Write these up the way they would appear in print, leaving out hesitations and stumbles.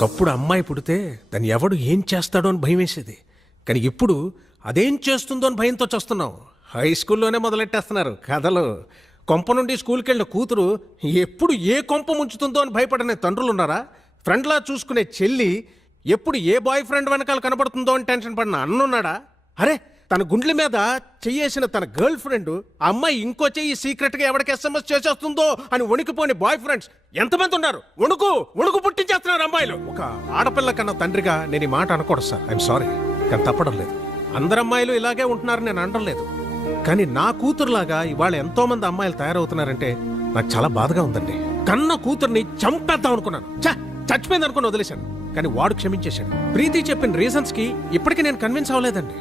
ఒకప్పుడు అమ్మాయి పుడితే దాన్ని ఎవడు ఏం చేస్తాడో అని భయం వేసేది. కానీ ఇప్పుడు అదేం చేస్తుందో అని భయంతో చేస్తున్నాం. హై స్కూల్లోనే మొదలెట్టేస్తున్నారు కథలు. కొంప నుండి స్కూల్కి వెళ్ళిన కూతురు ఎప్పుడు ఏ కొంప ముంచుతుందో అని భయపడనే తండ్రులు ఉన్నారా? ఫ్రెండ్లా చూసుకునే చెల్లి ఎప్పుడు ఏ బాయ్ ఫ్రెండ్ వెనకాల కనబడుతుందో అని టెన్షన్ పడిన అన్నున్నాడా? అరే, తన గుండెల మీద చెయ్యేసిన తన గర్ల్ ఫ్రెండ్ ఆ అమ్మాయి ఇంకో చెయ్యి సీక్రెట్గా ఎవరికి SMS చేసేస్తుందో అని వణికిపోని బాయ్ ఫ్రెండ్స్ ఎంతమంది ఉన్నారు? వణుకు పుట్టించేస్తున్నారు అమ్మాయిలు. ఒక ఆడపిల్ల కన్నా తండ్రిగా నేను ఈ మాట అనకూడదు సార్, ఐఎమ్ సారీ, కానీ తప్పడం లేదు. అందరు అమ్మాయిలు ఇలాగే ఉంటున్నారని నేను అనడం లేదు. కానీ నా కూతురులాగా ఇవాళ ఎంతో మంది అమ్మాయిలు తయారవుతున్నారంటే నాకు చాలా బాధగా ఉందండి. కన్న కూతుర్ని చంపేద్దాం అనుకున్నాను, చచ్చిపోయింది అనుకుని వదిలేశాను. కానీ వాడు క్షమించేశాడు. ప్రీతి చెప్పిన రీజన్స్ కి ఇప్పటికీ నేను కన్విన్స్ అవ్వలేదండి.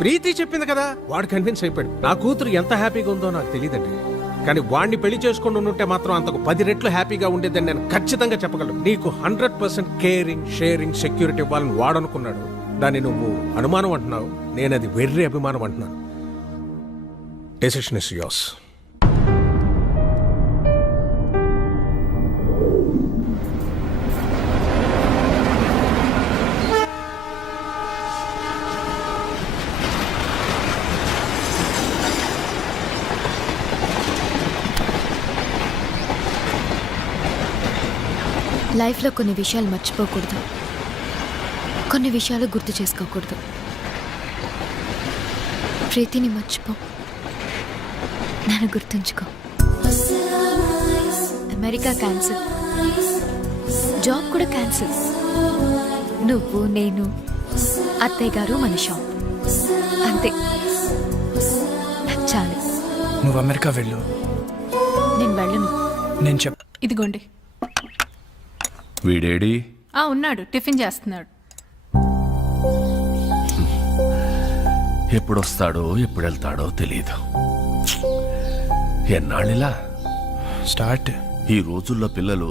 ప్రీతి చెప్పింది కదా, వాడు కన్విన్స్ అయిపోయాడు. నా కూతురు ఎంత హ్యాపీగా ఉందో నాకు తెలియదండి. కానీ వాడిని పెళ్లి చేసుకుని ఉంటే మాత్రం అంతకు 10 రెట్లు హ్యాపీగా ఉండేదని నేను ఖచ్చితంగా చెప్పగలను. నీకు 100% కేరింగ్, షేరింగ్, సెక్యూరిటీ ఇవ్వాలని వాడనుకున్నాడు. దాన్ని నువ్వు అనుమానం అంటున్నావు, నేను అది వెర్రి అభిమానం అంటున్నాను. Decision is yours. లైఫ్లో కొన్ని విషయాలు మర్చిపోకూడదు, కొన్ని విషయాలు గుర్తు చేసుకోకూడదు. ప్రీతిని మర్చిపో, నన్ను గుర్తుంచుకో. అమెరికా క్యాన్సిల్, జాబ్ కూడా క్యాన్సిల్. నువ్వు, నేను, అత్తయ్య గారు, మన షాప్, అంతే. చాలు. నువ్వు అమెరికా వెళ్ళు. నేను వెళ్ళను. నేను ఇదిగోండి. వీడేడి? ఉన్నాడు, టిఫిన్ చేస్తున్నాడు. ఎప్పుడొస్తాడో ఎప్పుడు వెళ్తాడో తెలియదు. ఎన్నాళ్ళిలా స్టార్ట్. ఈ రోజుల్లో పిల్లలు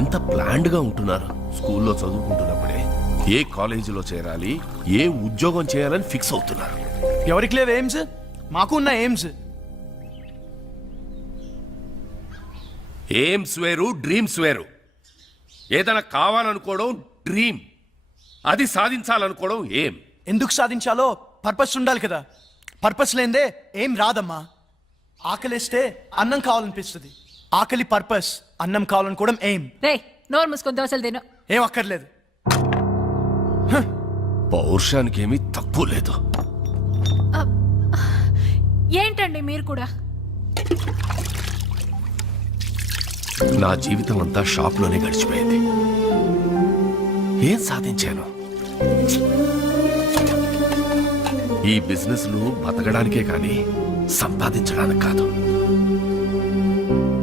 ఎంత ప్లాన్డ్ గా ఉంటున్నారు. స్కూల్లో చదువుకుంటున్నప్పుడే ఏ కాలేజీలో చేరాలి, ఏ ఉద్యోగం చేయాలని ఫిక్స్ అవుతున్నారు. ఎవరికి లేవు ఎయిమ్స్? మాకు ఉన్న ఎయిమ్స్. ఎయిమ్స్ వేరు, డ్రీమ్స్ వేరు. ఏదైనా కావాలనుకోవడం డ్రీమ్, అది సాధించాలనుకోవడం ఏం. ఎందుకు సాధించాలో పర్పస్ ఉండాలి కదా. పర్పస్ లేదే ఏం రాదమ్మా. ఆకలిస్తే అన్నం కావాలనిపిస్తుంది. ఆకలి పర్పస్, అన్నం కావాలనుకోవడం ఏం. రే, నోరు మూసుకొని దోశలు తిను. ఏం అక్కర్లేదు. పౌరుషానికి ఏమీ తక్కువ లేదు. ఏంటండి మీరు కూడా? నా జీవితం అంతా షాప్లోనే గడిచిపోయింది. ఏం సాధించాను? ఈ బిజినెస్లు బతకడానికే కానీ సంపాదించడానికి కాదు.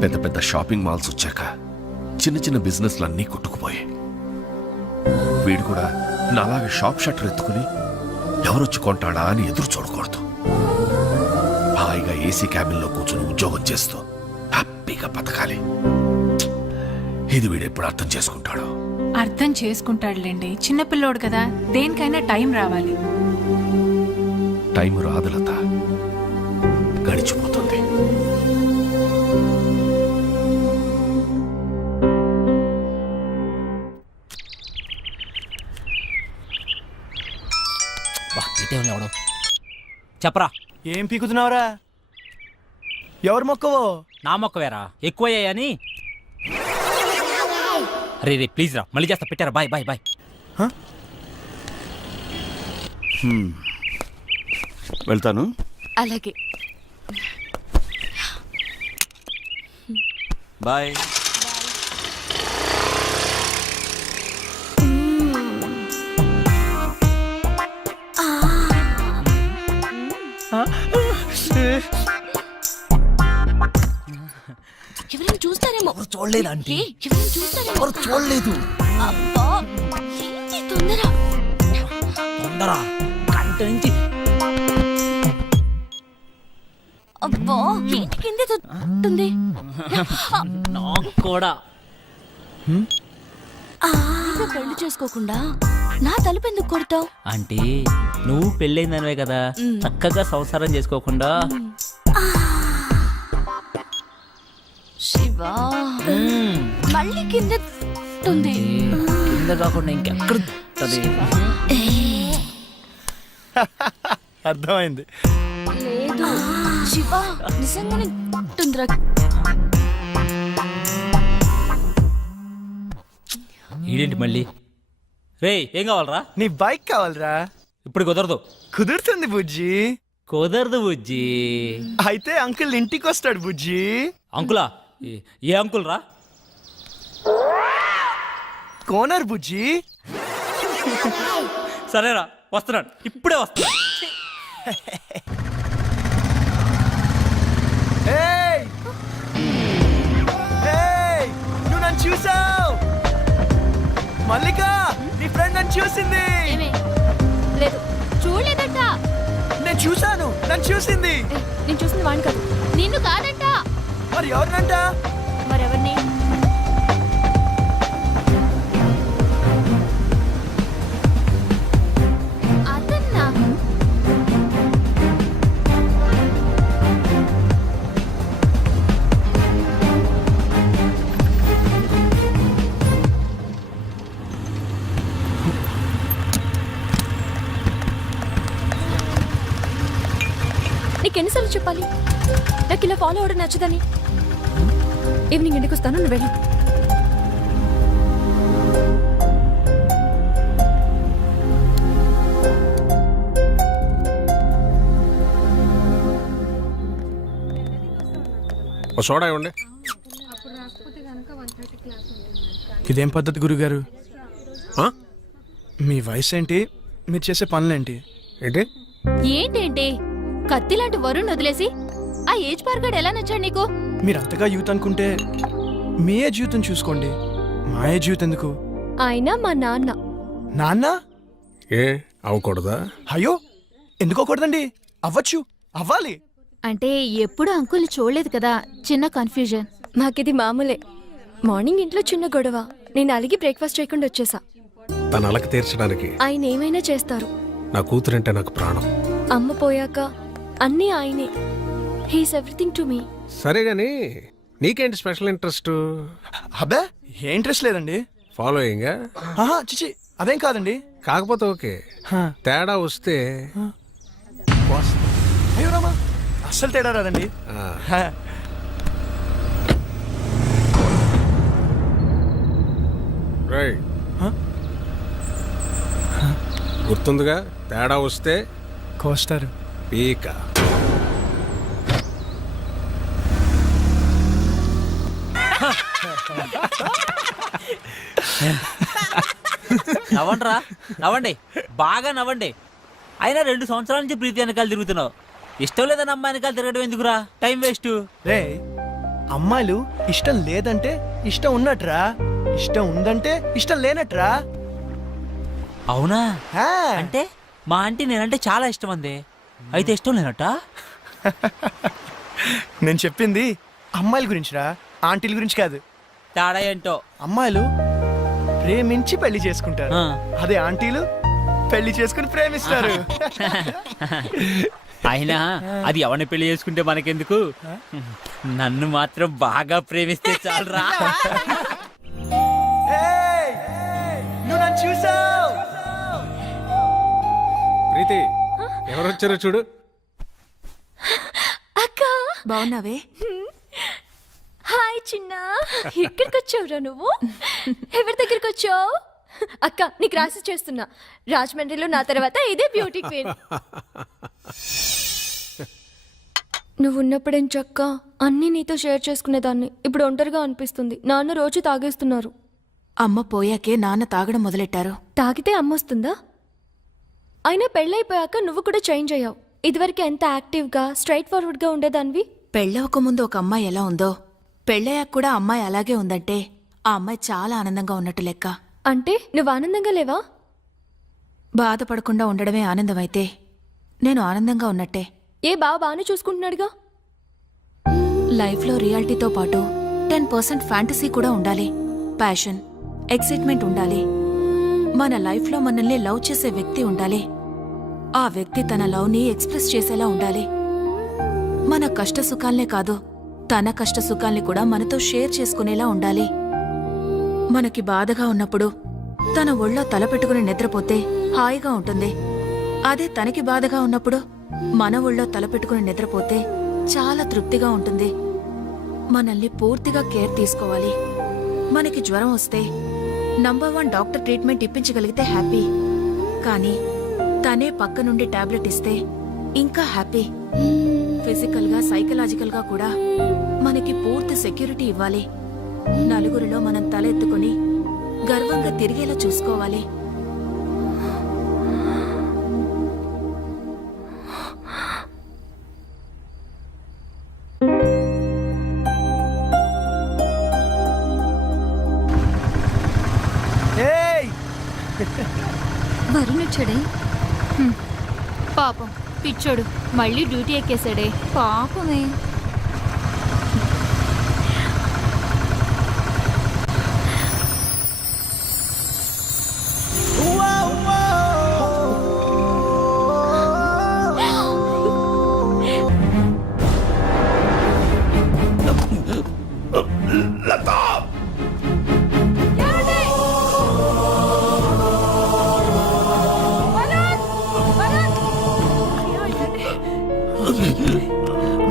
పెద్ద పెద్ద షాపింగ్ మాల్స్ వచ్చాక చిన్న చిన్న బిజినెస్లు అన్నీ కొట్టుకుపోయాయి. వీడు కూడా నాలాగా షాప్ షట్టర్ ఎత్తుకుని ఎవరొచ్చి కొంటాడా అని ఎదురు చూడకూడదు. హాయిగా ఏసీ క్యాబిన్లో కూర్చుని ఉద్యోగం చేస్తూ హ్యాపీగా బతకాలి. ఇది వీడు ఎప్పుడు అర్థం చేసుకుంటాడు? అర్థం చేసుకుంటాడులేండి, చిన్నపిల్లోడు కదా. దేనికైనా టైం రావాలి. టైం రాదు లత, గడిచిపోతుంది. చెప్పరా, ఏం పీకుతున్నావురా? ఎవరు మొక్కవో? నా మొక్క వేరా ఎక్కువయ్యాయని. రే రే ప్లీజ్ రా, మళ్ళీ చేస్తా. పెట్టారా? Bye bye bye. వెళ్తాను. అలాగే. బాయ్. ఎవరైనా చూస్తారేమో. చూడలేదు ఆంటీ. ఎవరైనా చూస్తారేమో. ఎవరు చూడలేదు. అబ్బా, ఏంటి తొందర? గంట నుంచి. అబ్బా, ఏంటి కింద తొంతుంది? నాకు కూడా. పెళ్లి చేసుకోకుండా నా తలుపు ఎందుకు కొడతావు? అంటే నువ్వు పెళ్ళైందనివే కదా, చక్కగా సంసారం చేసుకోకుండా. శివా, మళ్ళీ కింద తింటున్నట్టుంది కింద కాకుండా ఇంకెక్కడ ఉంటది? అర్థమైంది. లేదు శివ నిజంగానే తింటుందిరా ఈడేంటి మళ్ళీ? రే ఏం కావాలరా? నీ బైక్ కావాలరా? ఇప్పుడు కుదరదు. కుదురుతుంది బుజ్జి. కుదరదు బుజ్జి. అయితే అంకుల్ ఇంటికి వస్తాడు బుజ్జి. అంకులా? ఏ అంకుల్ రా? కోనర్ బుజ్జి. సరేరా వస్తున్నాడు, ఇప్పుడే వస్తున్నాడు. ఏయ్! ఏయ్! నువ్వు నన్ను చూసావు. మల్లిక నీ ఫ్రెండ్ నన్ను చూసింది. ఏమే? లేదు చూడలేదంట. నేను చూసాను, నన్ను చూసింది. నేను చూసింది వాడిని కాదు, నిన్ను కాదంట. మరి ఎవరినంట? మరెవరిని? అతన్నా? నీకెన్నిసార్లు చెప్పాలి నాకు ఇలా ఫాలో అవడం నచ్చదని? ఈవినింగ్ ఇంటికి వస్తాను, నువ్వు వెళ్ళు. ఓ సోడా ఇవ్వండి. ఇదేం పద్ధతి గురుగారు? ఆ? మీ వయసు ఏంటి, మీరు చేసే పనులేంటి? ఏంటి? ఏంటేంటి కత్తి లాంటి వరుణ్ వదిలేసి ఆ ఏజ్ పార్గాడు ఎలా నచ్చాడు నీకు? మీరు అంతగా యూత్ అనుకుంటే మీ ఏ జీవితం చూసుకోండి, మా ఏ జీవితం ఎందుకు? ఆయన మా నాన్న. నాన్న? ఏ అవ్వకూడదా? అయ్యో ఎందుకోకూడదండి, అవ్వచ్చు, అవ్వాలి. అంటే ఎప్పుడు అంకుల్ని చూడలేదు కదా, చిన్న కన్ఫ్యూజన్. మాకిది మామూలే. మార్నింగ్ ఇంట్లో చిన్న గొడవ, నేను అలిగి బ్రేక్ఫాస్ట్ చేయకుండా వచ్చేసా. తన అలక తీర్చడానికి ఆయన ఏమైనా చేస్తారు. నా కూతురంటే నాకు ప్రాణం. అమ్మ పోయాక అన్నీ ఆయనే. He's everything to me. సరే గాని నీకేంటి స్పెషల్ ఇంట్రెస్ట్? అబ్బే ఏ ఇంట్రెస్ట్ లేదండి. ఫాలోయింగ్? ఆహా చిచి అదేం కాదండి. కాకపోతే ఓకే, హా. తేడా వస్తే అయ్యో రామా, అస్సలు తేడా రాదండి. ఆ. హా. రైట్. హా? గుర్తుందిగా, తేడా వస్తే కోస్తారు. పీక. నవ్వండిరా, నవ్వండి, బాగా నవ్వండి. అయినా 2 సంవత్సరాల నుంచి ప్రీతి వెనకాల తిరుగుతున్నావు. ఇష్టం లేదని అమ్మాయి వెనకాల తిరగడం ఎందుకురా? Time waste. రే అమ్మాయిలు ఇష్టం లేదంటే ఇష్టం ఉన్నట్రా, ఇష్టం ఉందంటే ఇష్టం లేనట్రా. అవునా? హా. అంటే మా ఆంటీ నేనంటే చాలా ఇష్టం అంది, అయితే ఇష్టం లేనట్ట? నేను చెప్పింది అమ్మాయిల గురించిరా, ఆంటీల గురించి కాదు. తేడా ఏంటో. అమ్మాయిలు ప్రేమించి పెళ్లి చేసుకుంటారు, ఆ. అదే ఆంటీలు పెళ్లి చేసుకుని ప్రేమిస్తారు. అయినా అది ఎవరిని పెళ్లి చేసుకుంటే మనకెందుకు? నన్ను మాత్రం బాగా ప్రేమిస్తే చాలరా. ఏయ్! నువ్వు నన్ను చూసావు. ప్రీతి ఎవరు వచ్చారో చూడు. అక్క బాగున్నావే? హాయ్ చిన్న, ఎక్కడికి వచ్చావురా నువ్వు? ఎవరి దగ్గరికి వచ్చావు? అక్క నీకు రాసి చేస్తున్నా, రాజమండ్రిలో నా తర్వాత ఇదే బ్యూటీ క్వీన్. నువ్వు ఉన్నప్పుడేం చక్క అన్నీ నీతో షేర్ చేసుకునేదాన్ని. ఇప్పుడు ఒంటరిగా అనిపిస్తుంది. నాన్న రోజు తాగేస్తున్నారు. అమ్మ పోయాకే నాన్న తాగడం మొదలెట్టారు. తాగితే అమ్మొస్తుందా? అయినా పెళ్ళైపోయాక నువ్వు కూడా చేంజ్ అయ్యావు. ఇదివరకు ఎంత యాక్టివ్గా స్ట్రైట్ ఫార్వర్డ్గా ఉండేదానివి. పెళ్ళవకముందు ఒక అమ్మాయి ఎలా ఉందో పెళ్ళయ్యాక కూడా అమ్మాయి అలాగే ఉందంటే ఆ అమ్మాయి చాలా ఆనందంగా ఉన్నట్టు లెక్క. అంటే నువ్వు ఆనందంగా లేవా? బాధపడకుండా ఉండడమే ఆనందమైతే నేను ఆనందంగా ఉన్నట్టే. ఏ బాగానే చూసుకుంటున్నాడుగా. లైఫ్లో రియాలిటీతో పాటు 10% ఫ్యాంటసీ కూడా ఉండాలి. ప్యాషన్, ఎక్సైట్మెంట్ ఉండాలి. మన లైఫ్లో మనల్ని లవ్ చేసే వ్యక్తి ఉండాలి. ఆ వ్యక్తి తన లవ్ని ఎక్స్ప్రెస్ చేసేలా ఉండాలి. మన కష్ట సుఖాల్నే కాదు, తన కష్ట సుఖాల్ని కూడా మనతో షేర్ చేసుకునేలా ఉండాలి. మనకి బాధగా ఉన్నప్పుడు తన ఒళ్ళో తల పెట్టుకుని నిద్రపోతే హాయిగా ఉంటుంది. అదే తనకి బాధగా ఉన్నప్పుడు మన ఒళ్ళో తల పెట్టుకుని నిద్రపోతే చాలా తృప్తిగా ఉంటుంది. మనల్ని పూర్తిగా కేర్ తీసుకోవాలి. మనకి జ్వరం వస్తే నంబర్ 1 డాక్టర్ ట్రీట్మెంట్ ఇప్పించగలిగితే హ్యాపీ. కానీ తనే పక్క నుండి టాబ్లెట్ ఇస్తే ఇంకా హ్యాపీ. ఫిజికల్ గా సైకలాజికల్ గా కూడా మనకి పూర్తి సెక్యూరిటీ ఇవ్వాలి. నలుగురిలో మనం తల ఎత్తుకుని గర్వంగా తిరిగేలా చూసుకోవాలి. ఏయ్ వరుణ్ వచ్చాడే పాపం పిచ్చోడు మళ్ళీ డ్యూటీ ఎక్కేశాడే పాపమే.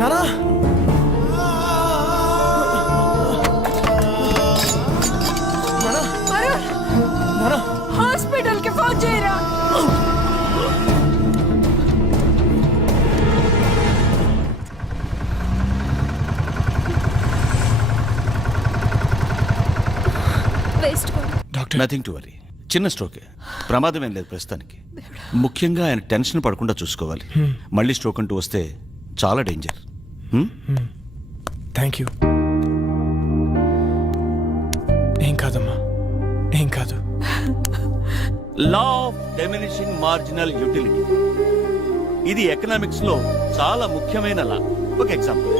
నానా నానా హాస్పిటల్ కి ఫోన్ చేయరా. Waste doctor nothing to worry, చిన్న స్ట్రోకే, ప్రమాదం ఏం లేదు ప్రస్తుతానికి. ముఖ్యంగా ఆయన టెన్షన్ పడకుండా చూసుకోవాలి. మళ్ళీ స్ట్రోక్ అంటూ వస్తే చాలా డేంజర్. Thank you. ఏం కాదమ్మా, ఏం కాదు. Law of diminishing marginal utility, ఇది ఎకనామిక్స్ లో చాలా ముఖ్యమైన లా. ఒక ఎగ్జాంపుల్,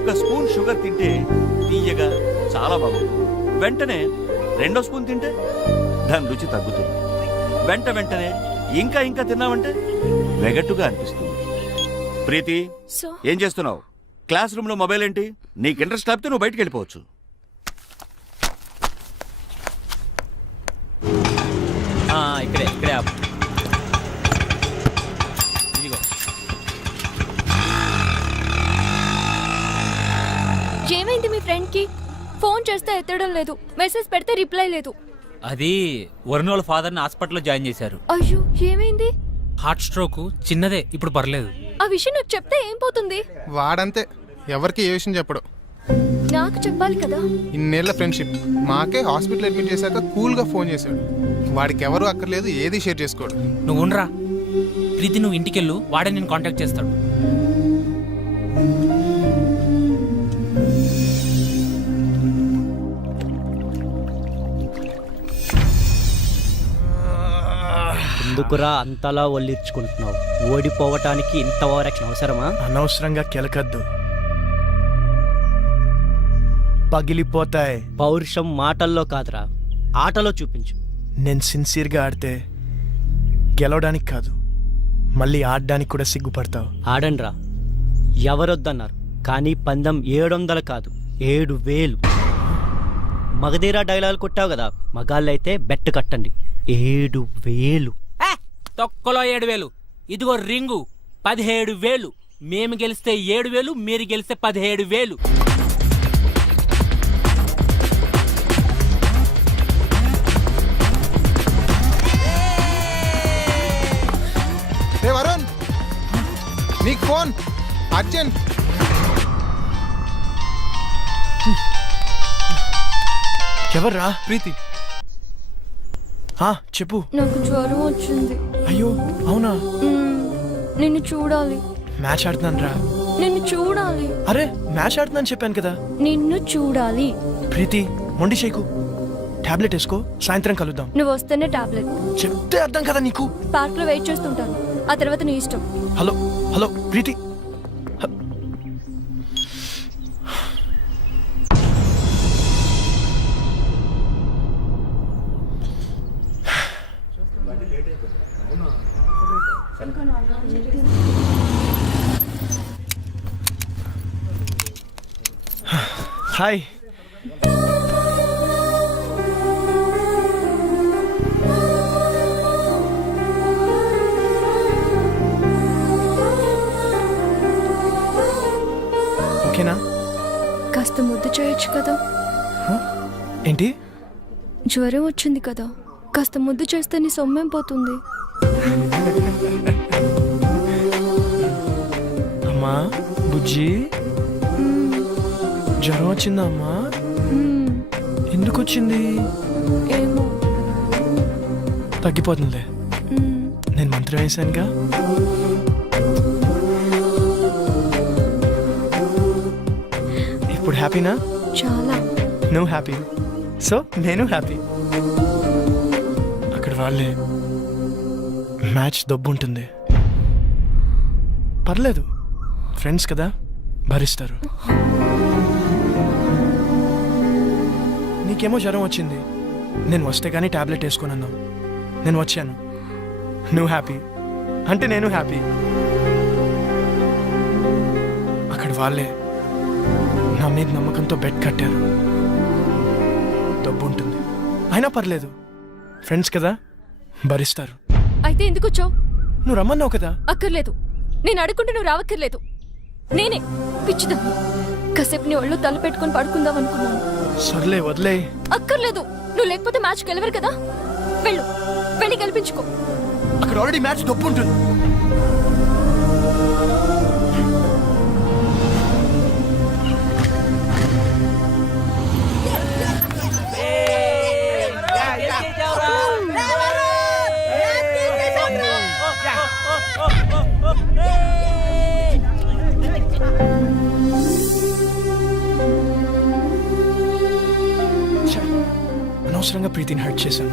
ఒక స్పూన్ షుగర్ తింటే తీయగా చాలా బాగుంటుంది. వెంటనే 2వ స్పూన్ తింటే దాని రుచి తగ్గుతుంది. వెంటనే ఇంకా ఇంకా తిన్నామంటే వెగట్టుగా అనిపిస్తుంది. ప్రీతి, సో ఏం చేస్తున్నావు? క్లాస్ రూమ్ లో మొబైల్ ఏంటి? నీకు ఇంట్రెస్ట్ లేకపోతే నువ్వు బయటికి వెళ్ళిపోవచ్చు. ఇక్కడే ఇక్కడే ఆపు. ఇదిగో ఏమైంది మీ ఫ్రెండ్ కి? ఫోన్ చేస్తే ఎత్తడం లేదు, మెసేజ్ పెడితే రిప్లై లేదు. అది వరుణ్ వాళ్ళ ఫాదర్ని హాస్పిటల్లో జాయిన్ చేశారు. అయ్యో ఏమైంది? హార్ట్ స్ట్రోక్ చిన్నదే, ఇప్పుడు పర్లేదు. ఆ విషయం నాకు చెప్తే ఏం పోతుంది? వాడంతే, ఎవరికి ఏ విషయం చెప్పడు. నాకు చెప్పాలి కదా. ఇన్నేళ్ల ఫ్రెండ్షిప్, మాకే హాస్పిటల్ అడ్మిట్ చేశాక కూల్గా ఫోన్ చేశాడు. వాడికి ఎవరు అక్కర్లేదు, ఏది షేర్ చేసుకోడు. నువ్వు ఉండరా ప్రీతి, నువ్వు ఇంటికెళ్ళు, వాడే నేను కాంటాక్ట్ చేస్తాడు. ఎందుకురా అంతలా ఒళ్ళిర్చుకుంటున్నావు? ఓడిపోవటానికి ఇంత ఓవరాక్షన్ అవసరమా? అనవసరంగా కెలకద్దు, పగిలిపోతాయి. పౌరుషం మాటల్లో కాదురా, ఆటలో చూపించు. నేను సిన్సియర్గా ఆడితే గెలవడానికి కాదు, మళ్ళీ ఆడడానికి కూడా సిగ్గుపడతావు. ఆడండ్రా, ఎవరొద్దన్నారు? కానీ పందెం 700 కాదు, 7000. మగధీరా డైలాగ్ కొట్టావు కదా, మగాళ్ళైతే బెట్టు కట్టండి. 7000. తొక్కలో 7,000. ఇదిగో రింగు 17,000. మేము గెలిస్తే 7,000, మీరు గెలిస్తే 17,000. ఏ వరుణ్, నీకు ఫోన్ అర్జెంట్. ఎవర్రా? ప్రీతి. చెప్పు. నాకు జ్వరం వచ్చింది. అయ్యో అవునా? నిన్ను చూడాలి. మ్యాచ్ ఆడుతున్నాను రా. నిన్ను చూడాలి. అరే మ్యాచ్ ఆడుతున్నాను చెప్పాను కదా. నిన్ను చూడాలి. ప్రీతి మొండి షేకు, టాబ్లెట్ వేసుకో, సాయంత్రం కలుద్దాం. నువ్వు వస్తేనే టాబ్లెట్. చెప్తే అర్థం కదా నీకు. పార్క్ లో వెయిట్ చేస్తుంటాను, ఆ తర్వాత నీ ఇష్టం. హలో హలో ప్రీతి. హాయ్. చేయొచ్చు కదా. ఏంటి? జ్వరం వచ్చింది కదా, కాస్త ముద్దు చేస్తే నీ సొమ్మేం పోతుంది. అమ్మా బుజ్జి, జ్వరం వచ్చిందా అమ్మా? ఎందుకు వచ్చింది? ఏమో. తగ్గిపోతుందిలే, నేను మంత్రం వేసానుగా. ఇప్పుడు హ్యాపీనా? చాలా. నువ్వు హ్యాపీ, సో నేను హ్యాపీ. అక్కడ వాళ్ళే మ్యాచ్ దొబ్బు ఉంటుంది, పర్లేదు, ఫ్రెండ్స్ కదా, భరిస్తారు. నీకేమో జ్వరం వచ్చింది, నేను వస్తే కానీ టాబ్లెట్ వేసుకొని అన్నావు, నేను వచ్చాను, నువ్వు హ్యాపీ అంటే నేను హ్యాపీ. అక్కడ వాళ్ళే నా మీద నమ్మకంతో బెడ్ కట్టారు. డబ్బు ఉంటుంది అయినా పర్లేదు, ఫ్రెండ్స్ కదా, భరిస్తారు. అయితే ఎందుకు వచ్చావు? నువ్వు రమ్మన్నావు కదా. అక్కర్లేదు, నేను అడుగుంటే నువ్వు రావక్కర్లేదు. నేనే పిచ్చిదా కాసేపు నీ ఒళ్ళు తల పెట్టుకొని పడుకుందాం అనుకున్నాను. సర్లే వదిలే. అక్కర్లేదు, నువ్వు లేకపోతే మ్యాచ్ గెలవరు కదా. వెళ్ళు, వెళ్ళి గెలిపించుకో. అక్కడ ఆల్రెడీ మ్యాచ్ డబ్బు ఉంటుంది. అనవసరంగా ప్రీతిని హర్ట్ చేశాను.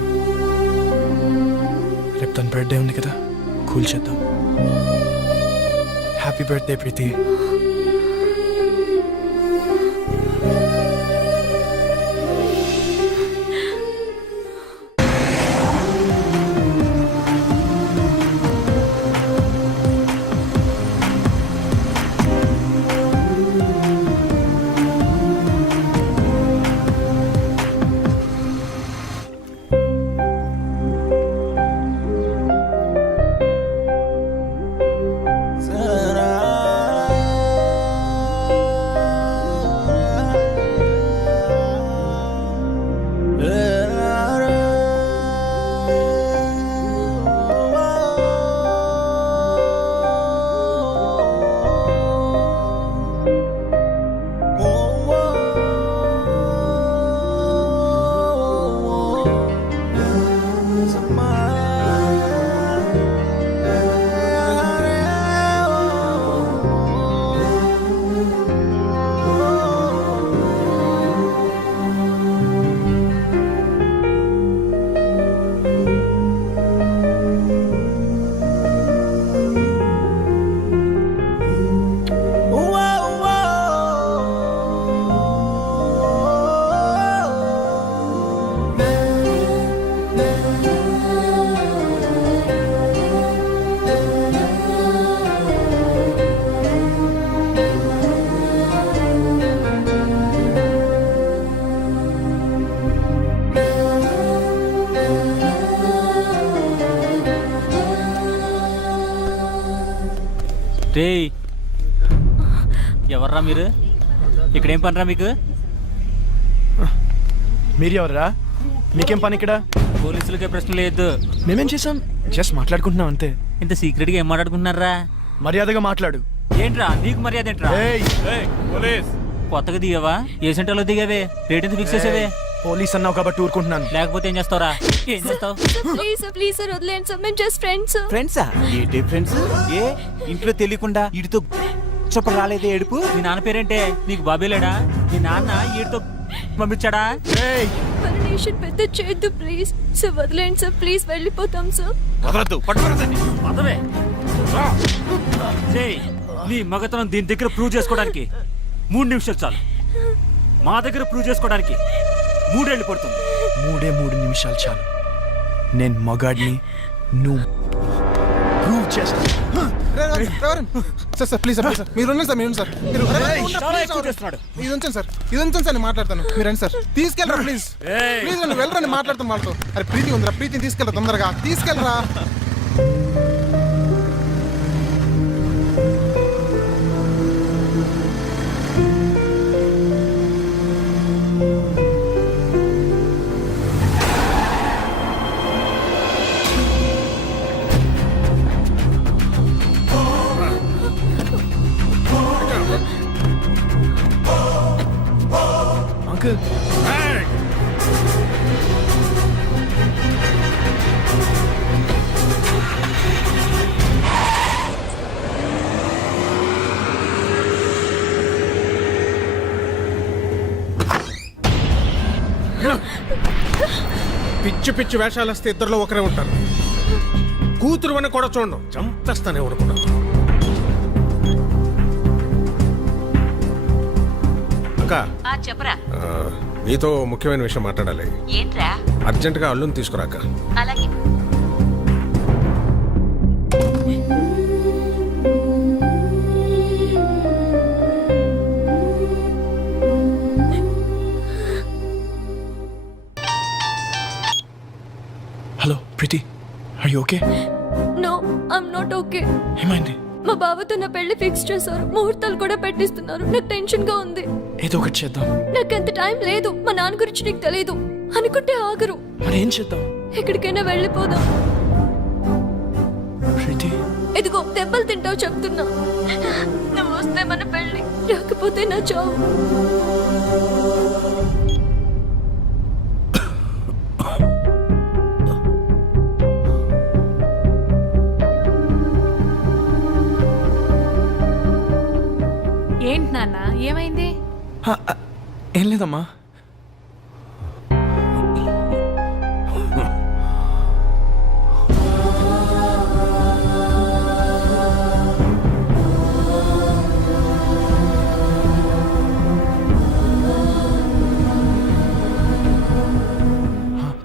రేపు తన బర్త్డే ఉంది కదా, కూల్ చేద్దాం. హ్యాపీ బర్త్డే ప్రీతి. రే ఎవర్రా మీరు? ఇక్కడేం పనిరా మీకు? మీరు ఎవర్రా? మీకేం పని ఇక్కడ? పోలీసులకే ప్రశ్న లేదు. మేమేం చేసాం? జస్ట్ మాట్లాడుకుంటున్నాం అంతే. ఇంత సీక్రెట్గా ఏం మాట్లాడుకుంటున్నారా? మర్యాదగా మాట్లాడు. ఏంట్రా నీకు మర్యాద ఏంట్రా? కొత్తగా దిగావా? ఏ సెంటర్లో దిగావే? రేట్ ఎంత ఫిక్స్ చేసావే? పోలీస్ అన్నావు కాబట్టి ఊరుకుంటున్నాను. లేకపోతే ఏం చేస్తావురా? ఏం చేస్తావు? ప్లీజ్ ప్లీజ్ సార్ వదిలేండి సార్, మేము జస్ట్ ఫ్రెండ్స్. ఫ్రెండ్సా? ఏంటి ఫ్రెండ్స్? ఏ ఇంట్లో తెలియకుండా ఇడితో చెప్ప రాలేదే ఏడుపు? మీ నాన్న పేరేంటే? నీకు బాబేలేడా? మీ నాన్న ఈడితో పంపించాడా? పర్మిషన్ పెద్ద చేయొద్దు ప్లీజ్ సార్, వదిలేండి సార్ ప్లీజ్, వెళ్ళిపోతాం సార్. వదలద్దు, పట్టుకోరదండి. పదవే నీ మగతనం దీని దగ్గర ప్రూవ్ చేసుకోవడానికి 3 నిమిషాలు చాలు. మా దగ్గర ప్రూవ్ చేసుకోవడానికి 3 ఏళ్ళు పడుతుంది. 3 నిమిషాలు చాలు. నేను మగాడిని, నువ్వు ప్రూవ్ చేస్తా. సార్ సార్ ప్లీజ్ సార్, మీరు ఉండండి సార్, మీరు సార్, మీరు చాలా ఎక్కువ చేస్తున్నాడు. ఇది ఉంచండి సార్, ఇది ఉంచండి సార్, నేను మాట్లాడతాను. మీరు రండి సార్, తీసుకెళ్ళరా ప్లీజ్ ప్లీజ్, నన్ను వెళ్ళరండి, మాట్లాడతాను వాళ్ళతో. అరే ప్రీతి ఉందిరా, ప్రీతిని తీసుకెళ్ళరా, తొందరగా తీసుకెళ్ళరా. పిచ్చి పిచ్చి వేషాలు వస్తే ఇద్దరిలో ఒకరే ఉంటారు. కూతురు అని కూడా చూడను, చంపేస్తానే అనుకున్నాను. అక్క, చెప్పరా నీతో ముఖ్యమైన విషయం మాట్లాడాలి. ఏంట్రా? అర్జెంటుగా అల్లుని తీసుకురాక. అలాగే. Hello Preethi, are you okay? No, I'm not okay. ఏమైంది? మా బావతో నా పెళ్లి ఫిక్స్ చేశారు, ముహూర్తాలు కూడా పెట్టిస్తున్నారు. నాకు టెన్షన్ గా ఉంది. ఏదో ఒకటి చేద్దాం. నాకు అంత టైం లేదు. మా నాన్న గురించి నీకు తెలియదు అనుకుంటే ఆగరు. మరి ఏం చేద్దాం? ఎక్కడికైనా వెళ్ళిపోదాం. ప్రీతి, ఇదిగో దెబ్బలు తింటావు చెప్తున్నా. నువ్వు వస్తే మన పెళ్లి, రాకపోతే నా చావు. ఏంటి నాన్న, ఏమైంది? ఏం లేదమ్మా.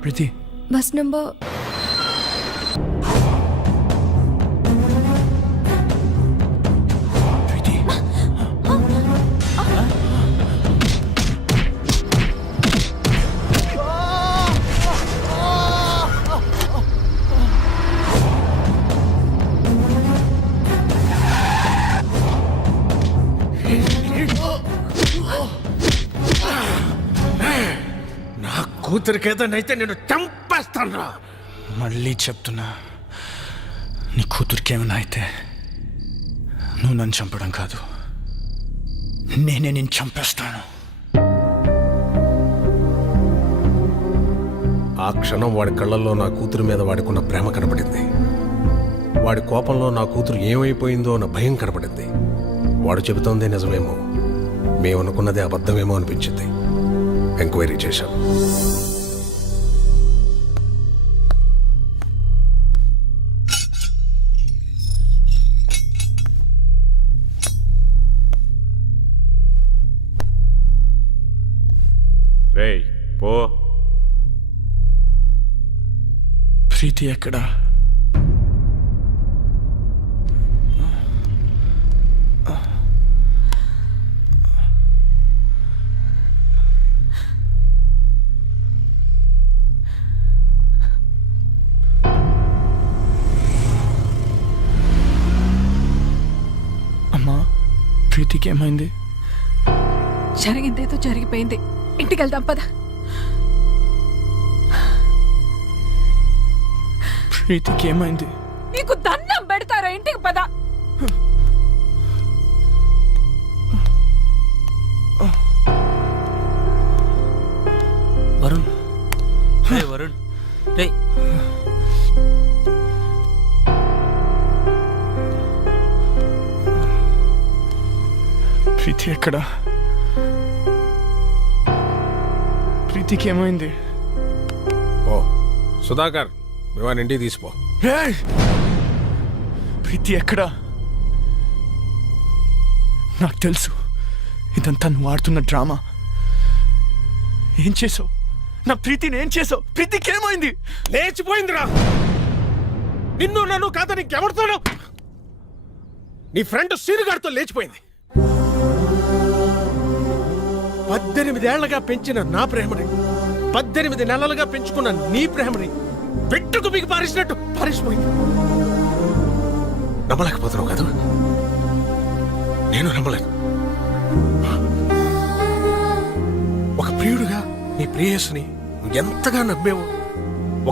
ప్రీతి, బస్ నంబర్ ప్రీతి, నా కూతురికి ఏదైతే నేను చంపేస్తాను. మళ్ళీ చెప్తున్నా, నీ కూతురికి ఏమైనా అయితే నువ్వు నన్ను చంపడం కాదు, నేనే నేను చంపేస్తాను. ఆ క్షణం వాడి కళ్ళల్లో నా కూతురు మీద వాడికున్న ప్రేమ కనపడింది. వాడి కోపంలో నా కూతురు ఏమైపోయిందో అన్న భయం కనపడింది. వాడు చెబుతోందే నిజమేమో, మేమనుకున్నదే అబద్ధమేమో అనిపించింది. ఎంక్వైరీ చేశాం. రేయ్ పో. ప్రీతి ఎక్కడా? అమ్మా, ప్రీతికి ఏమైంది? జరిగిందేదో జరిగిపోయింది. ఇంటికి వెళ్దాం పద. ప్రీతికి ఏమైంది? నీకు దండం పెడతారా? ఇంటికి పద. వరుణ్, రే వరుణ్, రే. ప్రీతి ఎక్కడా? ప్రీతికి ఏమైంది? ఓ సుధాకర్, మేవాని ఇంటికి తీసిపో. ప్రీతి ఎక్కడా? నాకు తెలుసు ఇదంతా నువ్వు ఆడుతున్న డ్రామా. ఏం చేసావు? నా ప్రీతిని ఏం చేసావు? ప్రీతికి ఏమైంది? లేచిపోయిందిరా. నిన్ను నన్ను కాదని ఇంకెవరితోనో నీ ఫ్రెండ్ సీనుగాడితో లేచిపోయింది. 18 ఏళ్లగా పెంచిన నా ప్రేమని, 18 నెలలుగా పెంచుకున్న నీ ప్రేమని పెట్టుకు మీకు పారేసినట్టు పారేసిపోయింది. నమ్మలేకపోతున్నావు కదా? నేను నమ్మలేను. ఒక ప్రియుడుగా నీ ప్రేయస్ని ఎంతగా నమ్మేవో,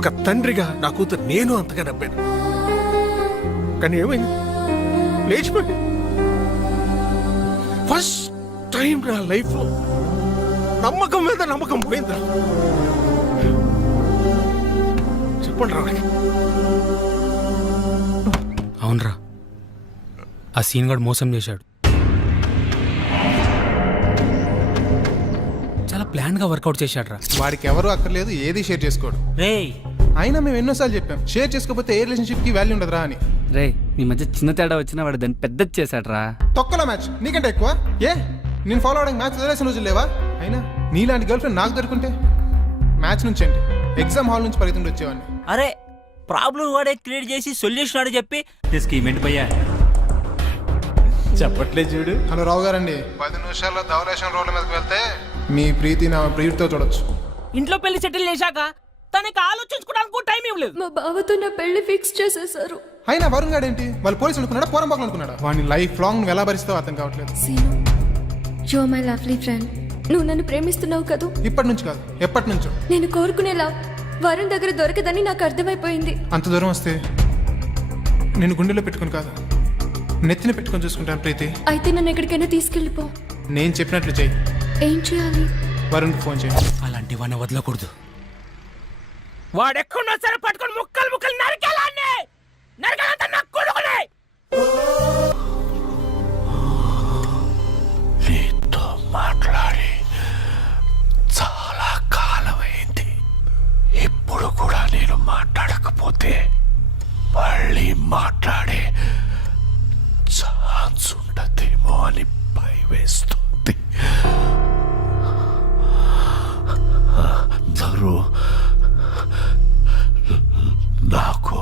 ఒక తండ్రిగా నా కూతురు నేను అంతగా నమ్మాను. కానీ ఏమైంది? లేచిపోయింది. ఫస్ట్ టైం నా లైఫ్లో నమ్మకం మీద నమ్మకం పోయిందా? చెప్పండి రావడానికి. అవునరా, ఆ సీన్ గడు మోసం చేశాడు. చాలా ప్లాన్ గా వర్కౌట్ చేశాడ్రా. వాడికి ఎవరు అక్కర్లేదు, ఏది షేర్ చేసుకోడు. రేయ్ అయినా మేము ఎన్నోసార్లు చెప్పాం షేర్ చేసుకోకపోతే ఏ రిలేషన్షిప్ కి వాల్యూ ఉండదురా అని. రే మీ మధ్య చిన్న తేడా వచ్చినా వాడు దాన్ని పెద్దది చేశాడ్రా. తొక్కలో మ్యాచ్ నీకంటే ఎక్కువ. ఏ నేను ఫాలో అవడానికి మ్యాచ్ వదిలేసిన రోజులు లేవా? అయినా నీలాంటి గర్ల్ ఫ్రెండ్ నాకు దొరుకుంటే మ్యాచ్ నుంచి అంటే ఎగ్జామ్ హాల్ నుంచి పరిగెత్తుండి వచ్చేవాడిని. అరే ప్రాబ్లం వాడే క్రియేట్ చేసి సొల్యూషన్ ఆడే చెప్పి స్కీమ్ ఏంటి భయ్యా? చెప్పట్లే చూడు. హలో రావు గారండి, 10 నిమిషాల్లో ధవలేషన్ రోడ్ల మీదకి వెళ్తే మీ ప్రీతి నా ప్రియుడితో చూడొచ్చు. ఇంట్లో పెళ్లి సెటిల్ చేశాక తనకి ఆలోచించుకోవడానికి టైం ఇవ్వలేదు. మా బావతో నా పెళ్లి ఫిక్స్ చేసేసారు. అయినా వరుణ్ గారు ఏంటి, వాళ్ళు పోలీసులు అనుకున్నాడా పోరంబాకులు అనుకున్నాడా? వాడిని లైఫ్ లాంగ్ నువ్వు ఎలా భరిస్తావో అర్థం కావట్లేదు. Seenu, you are my lovely friend. నువ్వు నన్ను ప్రేమిస్తున్నావు కదూ? ఇప్పటి నుంచి కాదు, ఎప్పటి నుంచో. నేను కోరుకునేలా వరుణ్ దగ్గర దొరకదని నాకు అర్థమైపోయింది. అంత దూరం వస్తే నేను గుండెలో పెట్టుకుని కాదు, నెత్తిన పెట్టుకొని చూసుకుంటాను ప్రీతి. అయితే నన్ను ఎక్కడికైనా తీసుకెళ్ళిపో. నేను చెప్పినట్లు చెయ్యి. ఏం చేయాలి? వరుణ్కి ఫోన్ చేయి. అలాంటి వాడిని వదలకూడదు. వాడెక్కడున్నా సరే పట్టుకొని ముక్కలు ముక్కలు నరికేలాన్ని నరకాలంటే నాకు కొడుకునే. నీతో మాట్లాడి చాలా కాలమైంది. ఇప్పుడు కూడా నేను మాట్లాడకపోతే మళ్ళీ మాట్లాడే ఛాన్స్ ఉండదేమో అని భయం వేస్తుంది. అందరూ నాకు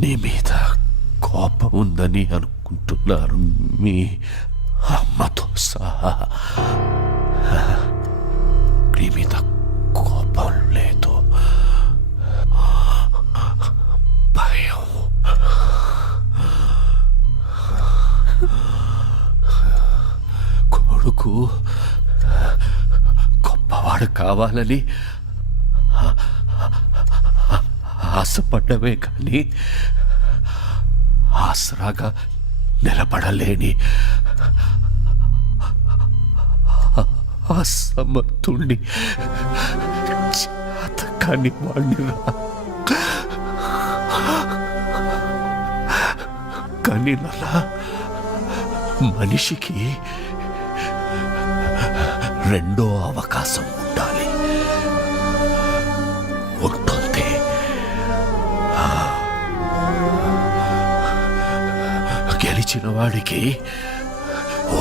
నీ మీద కోపం ఉందని అనుకుంటున్నారు, మీ అమ్మతో సహా. నీ మీద కోపం లేదు, భయం. కొడుకు గొప్పవాడు కావాలని ఆశపడ్డమే కానీ ఆసరాగా నిలబడలేని అసమర్థుణ్ణి, చేతకాని వాణ్ణిరా. కానీ నలా మనిషికి రెండో అవకాశం ఉండాలి, ఉంటుంది. గెలిచిన వాడికి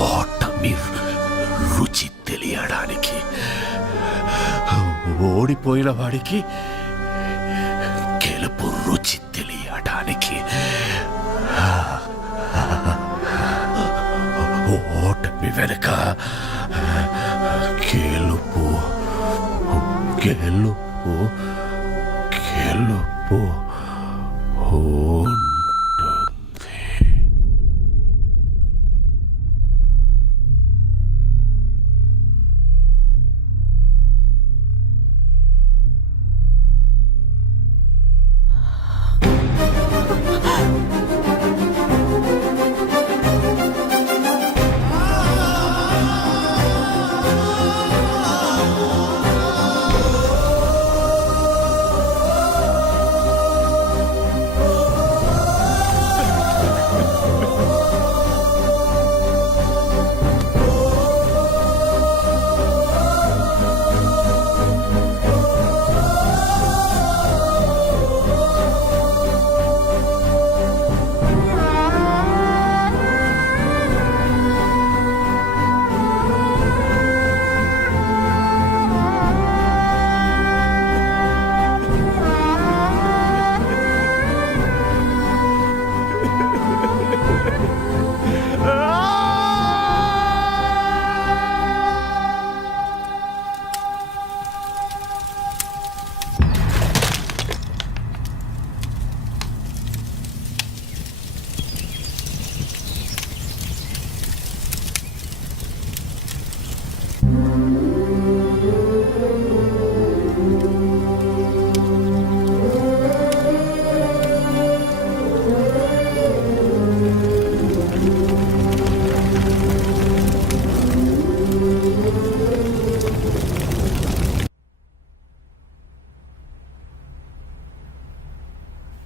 ఓటమి రుచి తెలియడానికి, ఓడిపోయిన వాడికి గెలుపు రుచి తెలియడానికి, ఓటమి వెనుక గెలుపు గెలుపు గెలుపు ఉంటుంది.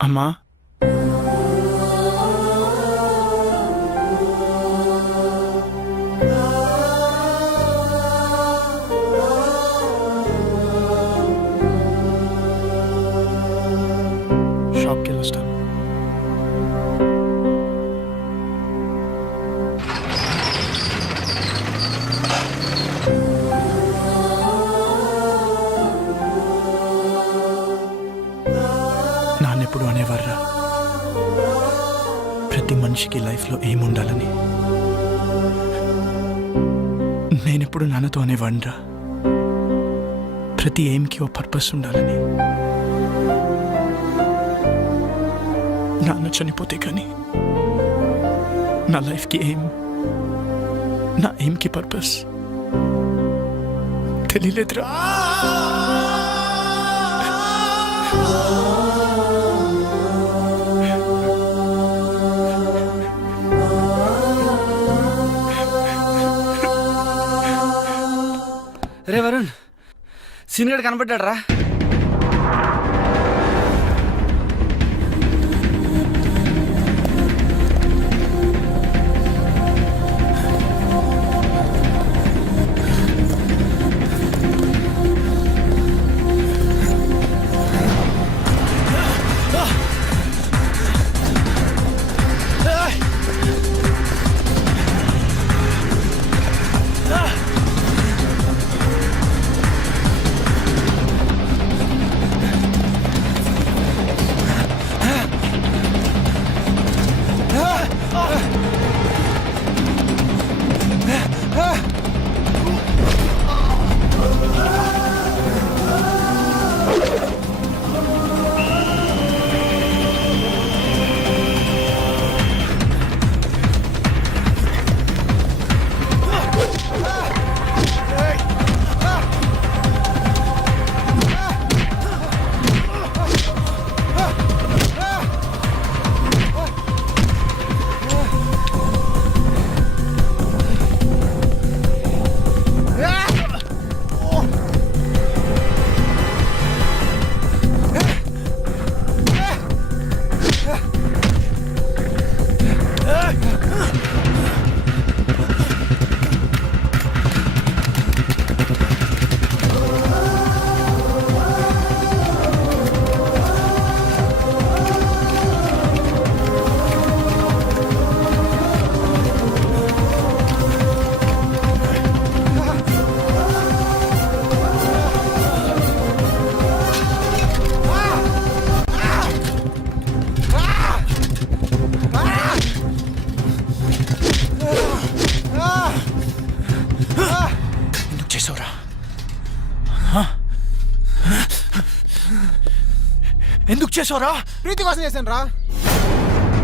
అమ్మా, షాప్కి వెళ్ళి వస్తాను. నాన్నెప్పుడు అనేవారా, ప్రతి మనిషికి లైఫ్లో ఏముండాలని. నేనెప్పుడు నాన్నతో అనేవాడిరా, ప్రతి ఎయిమ్కి ఓ పర్పస్ ఉండాలని. నాన్న చనిపోతే కానీ నా లైఫ్కి ఎయిమ్, నా ఎయిమ్కి పర్పస్ తెలియలేదురా. రే వరుణ్, సీనియర్ కనబడ్డాడు రా. ఎందుకు చేసావురా? ప్రీతి కోసం చేశాను రా,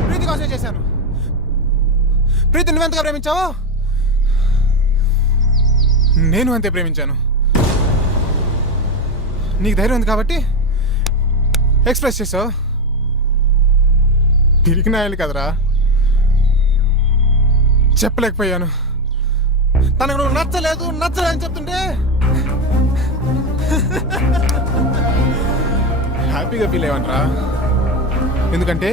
ప్రీతి కోసమే చేశాను. ప్రీతి నువ్వెంతగా ప్రేమించావు, నేను అంతే ప్రేమించాను. నీకు ధైర్యం ఉంది కాబట్టి ఎక్స్ప్రెస్ చేసావు. పిరికినాయాలి కదరా, చెప్పలేకపోయాను. తనకు నువ్వు నచ్చలేదు అని చెప్తుంటే హ్యాపీగా ఫీల్ అయ్యావనరా. ఎందుకంటే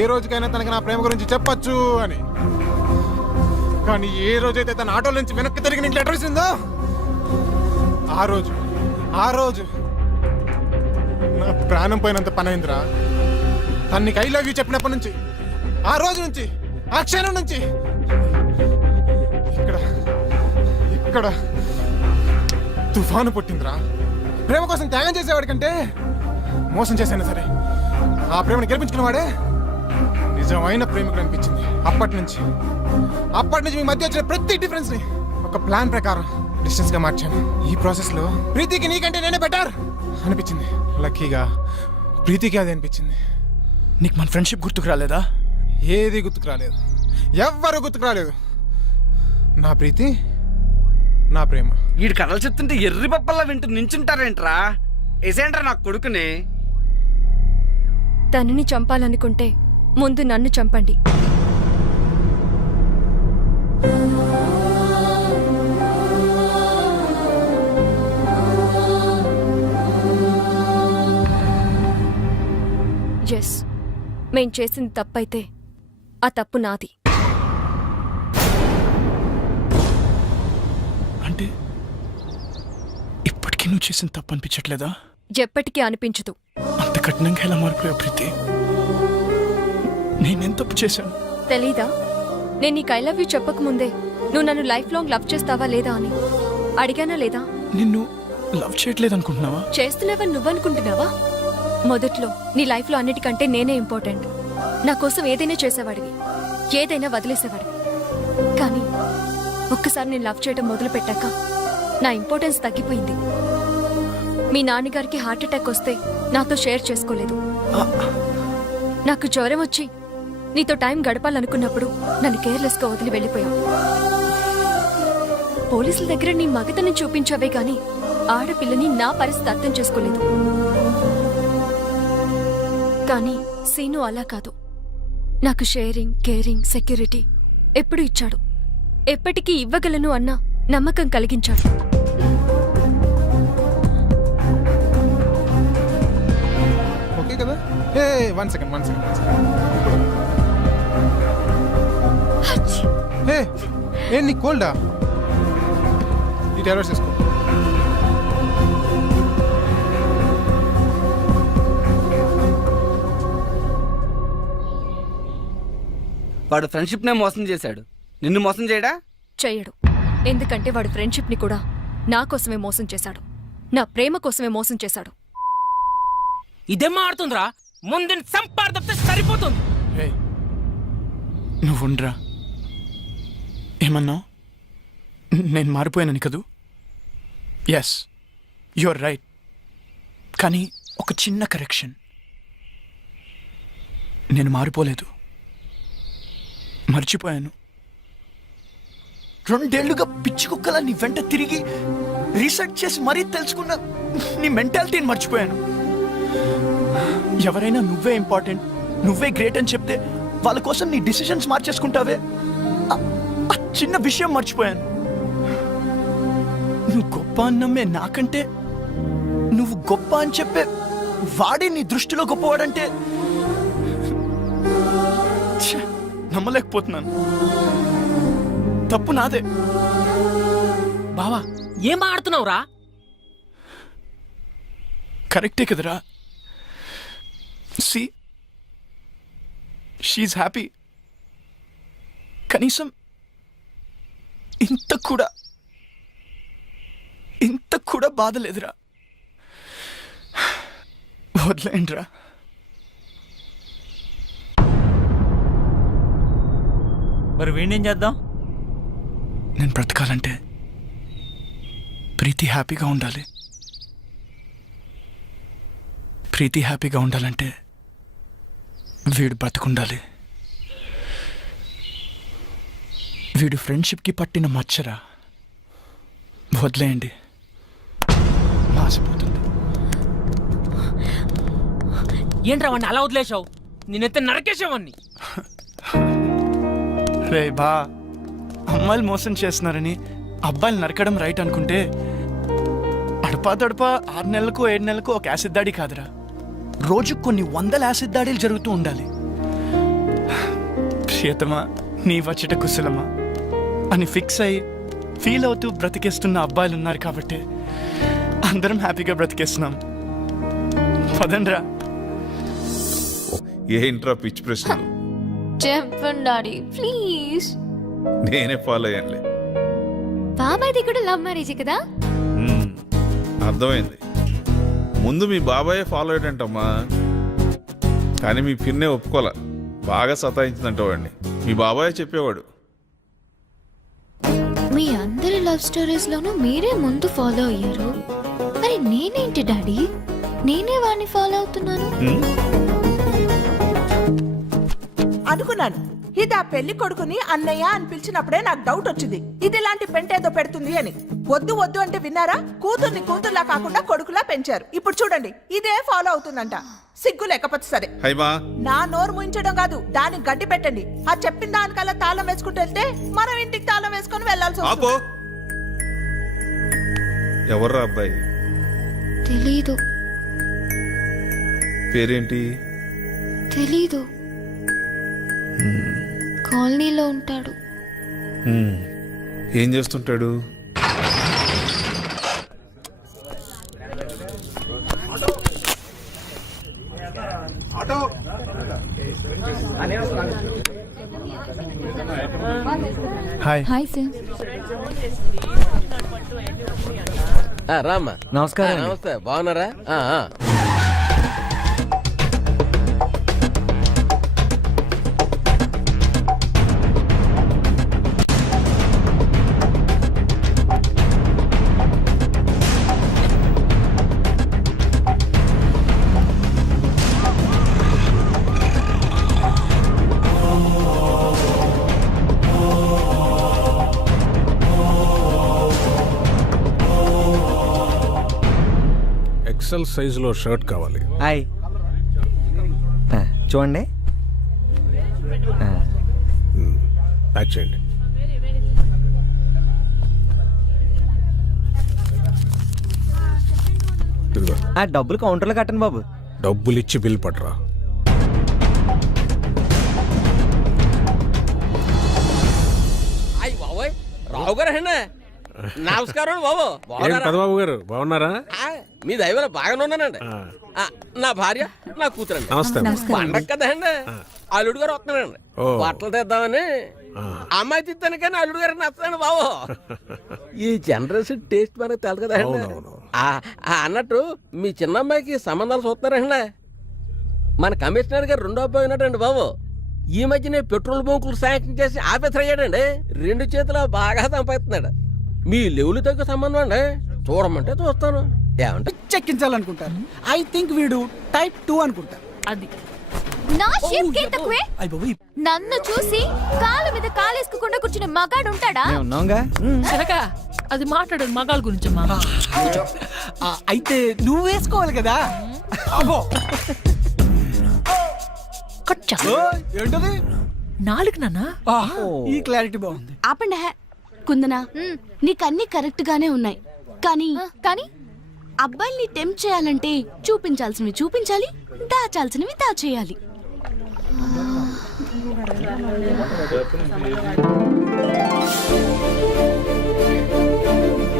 ఏ రోజుకైనా తనకి నా ప్రేమ గురించి చెప్పచ్చు అని. కానీ ఏ రోజైతే తన ఆటోల నుంచి వెనక్కి తిరిగి నీకు లెటర్ ఇచ్చిందో ఆ రోజు నా ప్రాణం పోయినంత పని అయిందిరా. తను నీకు ఐ లవ్ యూ చెప్పినప్పటి నుంచి, ఆ రోజు నుంచి, ఆ క్షణం నుంచి ఇక్కడ తుఫాను పుట్టిందిరా. ప్రేమ కోసం త్యాగం చేసేవాడి కంటే మోసం చేసైనా సరే ఆ ప్రేమను గెలిపించుకున్నవాడే నిజమైన ప్రేమికుడు అనిపించింది. అప్పటి నుంచి మీ మధ్య వచ్చిన ప్రతి డిఫరెన్స్ ని ఒక ప్లాన్ ప్రకారం డిస్టెన్స్ గా మార్చాను. ఈ ప్రాసెస్ లో ప్రీతికి నీకంటే నేనే బెటర్ అనిపించింది. లక్కీగా ప్రీతికి అది అనిపించింది. నీకు మన ఫ్రెండ్షిప్ గుర్తుకు రాలేదా? ఏది గుర్తుకు రాలేదు, ఎవ్వరు గుర్తుకు రాలేదు. నా ప్రీతి, నా ప్రేమ. వీడి కథలు చెప్తుంటే ఎర్రి పప్పల్లా వింటూ నించుంటారేంట్రా? ఏసేంట్రా నా కొడుకుని. తనని చంపాలనుకుంటే ముందు నన్ను చంపండి. ఎస్, మేం చేసింది తప్పైతే ఆ తప్పు నాది. అంటే ఇప్పటికీ నువ్వు చేసిన తప్పు అనిపించట్లేదా? ఎప్పటికీ అనిపించదు. అంత కఠినంగా ఎలా మారిపోయావు ప్రీతి? నేనేం తప్పు చేశాను? తెలీదా? నేను నీకు ఐ లవ్ యూ చెప్పకముందే నువ్వు నన్ను లైఫ్ లాంగ్ లవ్ చేస్తావా లేదా అని అడిగానా లేదా? నిన్ను లవ్ చేయట్లేదు అనుకుంటున్నావా? చేస్తున్నావని నువ్వనుకుంటున్నావా? మొదట్లో నీ లైఫ్లో అన్నిటికంటే నేనే ఇంపార్టెంట్. నా కోసం ఏదైనా చేసేవాడివి, ఏదైనా వదిలేసేవాడివి. కానీ ఒక్కసారి నేను లవ్ చేయడం మొదలు పెట్టాక నా ఇంపార్టెన్స్ తగ్గిపోయింది. మీ నాన్నగారికి హార్ట్ అటాక్ వస్తే నాతో షేర్ చేసుకోలేదు. నాకు జ్వరం వచ్చి నీతో టైం గడపాలనుకున్నప్పుడు నన్ను కేర్లెస్గా వదిలి వెళ్ళిపోయావు. పోలీసుల దగ్గర నీ మగతను చూపించావే గాని ఆడపిల్లని నా పరిస్థితి అర్థం చేసుకోలేదు. కానీ సీను అలా కాదు. నాకు షేరింగ్, కేరింగ్, సెక్యూరిటీ ఎప్పుడు ఇచ్చాడు. ఎప్పటికీ ఇవ్వగలను అన్న నమ్మకం కలిగించాడు. ఓకే కదా? ఏ వన్ సెకండ్. ఏ నీ కోల్డా? ఈ టాబ్లెట్స్ తీసుకో. వాడు ఫ్రెండ్షిప్ నే మోసం చేశాడు, నిన్ను మోసం చేయడా? చెయ్యడు. ఎందుకంటే వాడు ఫ్రెండ్షిప్ ని కూడా నా కోసమే మోసం చేశాడు. నా ప్రేమ కోసమే మోసం చేశాడు. ఇదేం ఆడుతుందిరా? ముందు సంపాదిస్తే సరిపోతుంది. నువ్వుండ్రా. ఏమన్నావు? నేను మారిపోయానని కదూ? Yes, your right. కానీ ఒక చిన్న కరెక్షన్. నేను మారిపోలేదు, మర్చిపోయాను. 2 ఏళ్లుగా పిచ్చి కుక్కలా నీ వెంట తిరిగి రీసెర్చ్ చేసి మరీ తెలుసుకున్న నీ మెంటాలిటీని మర్చిపోయాను. ఎవరైనా నువ్వే ఇంపార్టెంట్, నువ్వే గ్రేట్ అని చెప్తే వాళ్ళ కోసం నీ డిసిషన్స్ మార్చేసుకుంటావే, ఆ చిన్న విషయం మర్చిపోయాను. నువ్వు గొప్ప అన్నమ్మే నాకంటే నువ్వు గొప్ప అని చెప్పే వాడే నీ దృష్టిలో గొప్పవాడంటే నమ్మలేకపోతున్నాను. తప్పు నాదే. బావా ఏం ఆడుతున్నావురా? కరెక్టే కదరా? See, she happy. కనీసం ఇంత కూడా బాధ లేదురా. వదిలేండిరా. మరి వీణేం చేద్దాం? నేను బ్రతకాలంటే ప్రీతి హ్యాపీగా ఉండాలి. ప్రీతి హ్యాపీగా ఉండాలంటే వీడు బ్రతకుండాలి. వీడు ఫ్రెండ్షిప్కి పట్టిన మచ్చరా. వదిలేయండి, మాసిపోతుంది. ఏంట్రా వాడిని అలా వదిలేసావు? నేనైతే నరకేసావని. రే బా, అమ్మాయిలు మోసం చేస్తున్నారని అబ్బాయిలు నరకడం రైట్ అనుకుంటే అడపా 6 నెలలకు 7 నెలలకు ఒక యాసిడ్ దాడి కాదురా, రోజు కొన్ని 100 యాసిడ్ దాడులు జరుగుతూ ఉండాలి. ప్రియతమా నీ వచ్చట కుశలమా అని ఫిక్స్ అయ్యి ఫీల్ అవుతూ బ్రతికేస్తున్న అబ్బాయిలు ఉన్నారు కాబట్టి అందరం హ్యాపీగా బ్రతికేస్తున్నాం. పదండ్రా. ఏంట్రా పిచ్చి ప్రశ్నలు? చెప్పండి డాడీ ప్లీజ్. నేనే ఫాలో అయ్యానులే. బాబాయ్ది కూడా లవ్ మ్యారేజ్ కదా? అర్థమైంది. ముందు మీ బాబాయే ఫాలో అయ్యాడంటమ్మా, కానీ మీ పిన్నే ఒప్పుకోలే. బాగా సతాయించిందంట వాడిని. మీ బాబాయే చెప్పేవాడు. మీ అందరి లవ్ స్టోరీస్ లోనూ మీరే ముందు ఫాలో అయ్యారు. మరి నేనేంటి డాడీ? నేనే వాడిని ఫాలో అవుతున్నాను. అనుకున్నాను ఇది ఆ పెళ్లి కొడుకుని అన్నయ్య అని పిలిచినప్పుడే నాకు డౌట్ వచ్చింది, ఇది ఇలాంటి పెంటేదో పెడుతుంది అని. వద్దు వద్దు అంటే విన్నారా? కూతుర్ని కూతుర్లా కాకుండా కొడుకులా పెంచారు. ఇప్పుడు చూడండి ఇదే ఫాలో అవుతుందంట. సిగ్గు లేకపోతే సరే. నా నోరు ముయించడం కాదు, దానికి గడ్డి పెట్టండి. ఆ చెప్పిన దానికల్లా తాళం వేసుకుంటూ వెళ్తే మనం ఇంటికి తాళం వేసుకుని వెళ్లాల్సి వస్తుంది. ఎవర్రా అబ్బాయి? తెలీదు. పేరేంటి? తెలీదు. కాలనీలో ఉంటాడు. ఏం చేస్తుంటాడు? Hi hi sir. రామ్మా. నమస్కారం అండి. నమస్తే, బాగున్నారా? ఎక్సెల్ సైజులో షర్ట్ కావాలి. హాయ్ చూడండి. ప్యాక్ చేయండి. ఇదిగో ఆ డబ్బులు కౌంటర్లో కట్టండి బాబు. డబ్బులు ఇచ్చి బిల్ పట్టరా. అయ్యి బాబోయ్, రావు గారు అండి. నమస్కారం బాబు. ఏం పెదబాబు గారు బాగున్నారా? మీ దైవం బాగానే ఉన్నానండి. నా భార్య, నా కూతురండి. నమస్తే. పండగ కదండి, అల్లుడు గారు వస్తున్నానండి. ఓ. బట్టలు తెద్దామని. అమ్మాయి తిత్తాను కానీ అల్లుడు గారికి నచ్చదండి బాబు. ఈ జనరేషన్ టేస్ట్ మనకు తెలదు కదండి. అవునవును. అన్నట్టు మీ చిన్న అమ్మాయికి సంబంధాలు చూస్తున్నారండి. మన కమిషనర్ గారు రెండో అబ్బాయి ఉన్నాడండి బాబు. ఈ మధ్యనే పెట్రోల్ బంకులు శాంక్షన్ చేసి ఆఫీసర్ అయ్యాడండి. 2 చేతులు బాగా సంపాదిస్తున్నాడు. మీ లెవెల్ తగ్గ సంబంధం అండి. చూడమంటే చూస్తాను. ఏమంటే చెక్కించాలనుకుంటారు. ఐ థింక్ వీడు టైప్ 2 అనుకుంటా. అది నా షేప్ కే తక్కువే. నన్ను చూసి కాలు మీద కాలేసుకోకుండా కూర్చునే మగాడు ఉంటాడా? ఉన్నాగా. అది మాట్లాడదు మగాళ్ళ గురించి అమ్మా. అయితే నువ్వు వేసుకోవాలి కదా. అబ్బో ఏంటది? నాలుగు నాన్న. ఈ క్లారిటీ బాగుంది. ఆపండి హే. కుందనా, నీకన్నీ కరెక్ట్ గానే ఉన్నాయి, కానీ కానీ అబ్బాయిల్ని టెంప్ట్ చేయాలంటే చూపించాల్సినవి చూపించాలి, దాచాల్సినవి దాచేయాలి.